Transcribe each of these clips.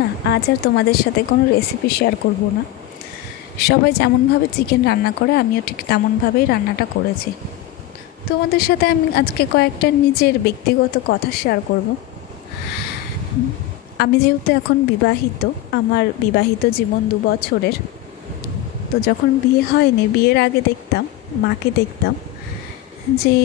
না, আজ আর তোমাদের সাথে কোনো রেসিপি শেয়ার করব না। সবাই যেমনভাবে চিকেন রান্না করে আমিও ঠিক তেমনভাবেই রান্নাটা করেছি। তোমাদের সাথে আমি আজকে কয়েকটা নিজের ব্যক্তিগত কথা শেয়ার করব। আমি যেহেতু এখন বিবাহিত, আমার বিবাহিত জীবন 2 বছরের। তো যখন বিয়ে হয়নি, বিয়ের আগে মাকে দেখতাম যে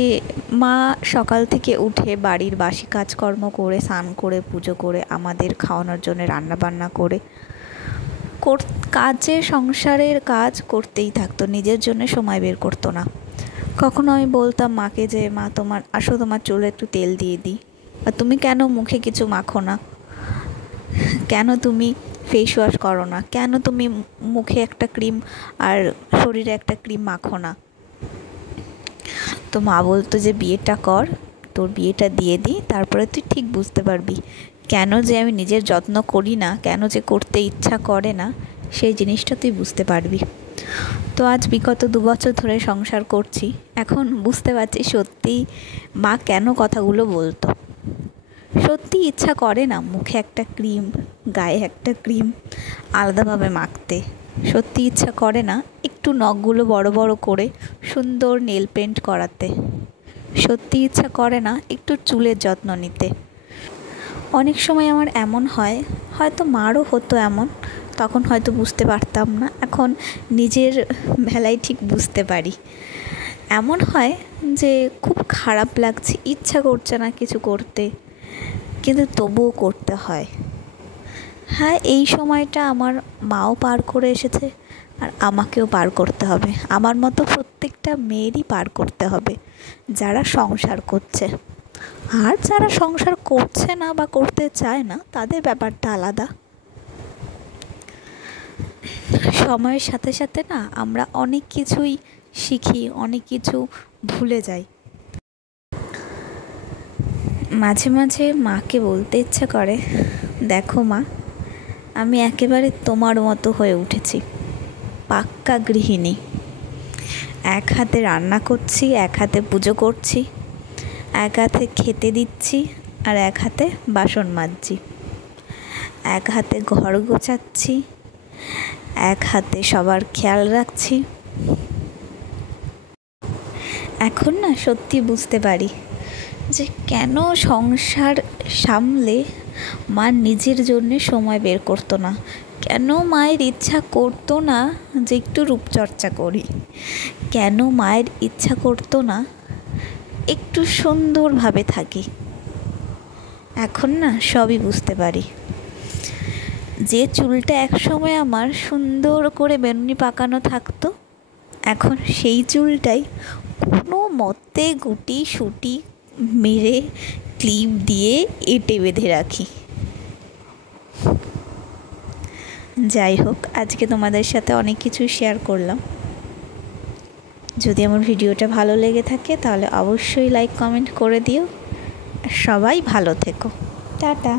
মা সকাল থেকে উঠে বাড়ির বাসি কাজকর্ম করে, স্নান করে, পুজো করে, আমাদের খাওয়ানোর জন্য রান্নাবান্না করে কাজে সংসারের কাজ করতেই থাকতো, নিজের জন্য সময় বের করতো না। কখনো আমি বলতাম মাকে যে মা তোমার চুলে একটু তেল দিয়ে দিই, বা তুমি কেন মুখে কিছু মাখো না, কেন তুমি ফেস ওয়াশ করো না, কেন তুমি মুখে একটা ক্রিম আর শরীরে একটা ক্রিম মাখো না। তো মা বলতো যে বিয়েটা কর, তোর বিয়েটা দিয়ে দিই, তারপরে তুই ঠিক বুঝতে পারবি কেন যে আমি নিজের যত্ন করি না, কেন যে করতে ইচ্ছা করে না, সেই জিনিসটা তুই বুঝতে পারবি। তো আজ বিগত 2 বছর ধরে সংসার করছি, এখন বুঝতে পারছি সত্যিই মা কেন কথাগুলো বলতো। সত্যি ইচ্ছা করে না মুখে একটা ক্রিম, গায়ে একটা ক্রিম আলাদাভাবে মাখতে। সত্যি ইচ্ছা করে না একটু নখগুলো বড় বড় করে সুন্দর নেল পেন্ট করাতে। সত্যি ইচ্ছা করে না একটু চুলের যত্ন নিতে। অনেক সময় আমার এমন হয়, হয়তো মারও হতো এমন, তখন হয়তো বুঝতে পারতাম না, এখন নিজের বেলায় ঠিক বুঝতে পারি। এমন হয় যে খুব খারাপ লাগছে, ইচ্ছা করছে না কিছু করতে, কিন্তু তবুও করতে হয়। হ্যাঁ, এই সময়টা আমার মাও পার করে এসেছে, আর আমাকেও পার করতে হবে। আমার মতো প্রত্যেকটা মেয়েরই পার করতে হবে যারা সংসার করছে। আর যারা সংসার করছে না বা করতে চায় না, তাদের ব্যাপারটা আলাদা। সময়ের সাথে সাথে না আমরা অনেক কিছুই শিখি, অনেক কিছু ভুলে যাই। মাঝে মাঝে মাকে বলতে ইচ্ছা করে, দেখো মা, আমি একেবারে তোমার মতো হয়ে উঠেছি, পাক্কা গৃহিণী। এক হাতে রান্না করছি, এক হাতে পুজো করছি, এক হাতে খেতে দিচ্ছি, আর এক হাতে বাসন মাজছি, এক হাতে ঘর গোছাচ্ছি, এক হাতে সবার খেয়াল রাখছি। এখন না সত্যি বুঝতে পারি যে কেন সংসার সামলে মা নিজের জন্যে সময় বের করতো না, কেন মায়ের ইচ্ছা করতো না যে একটু রূপচর্চা করি, কেন মায়ের ইচ্ছা করতো না একটু সুন্দরভাবে থাকি। এখন না সবই বুঝতে পারি। যে চুলটা একসময় আমার সুন্দর করে বেনুনি পাকানো থাকতো, এখন সেই চুলটাই কোনো মতে গুটি সুটি মেরে ক্লিপ দিয়ে এঁটে বেঁধে রাখি। যাই হোক, আজকে তোমাদের সাথে অনেক কিছু শেয়ার করলাম। যদি আমার ভিডিওটা ভালো লেগে থাকে তাহলে অবশ্যই লাইক কমেন্ট করে দিও। সবাই ভালো থেকো। টাটা।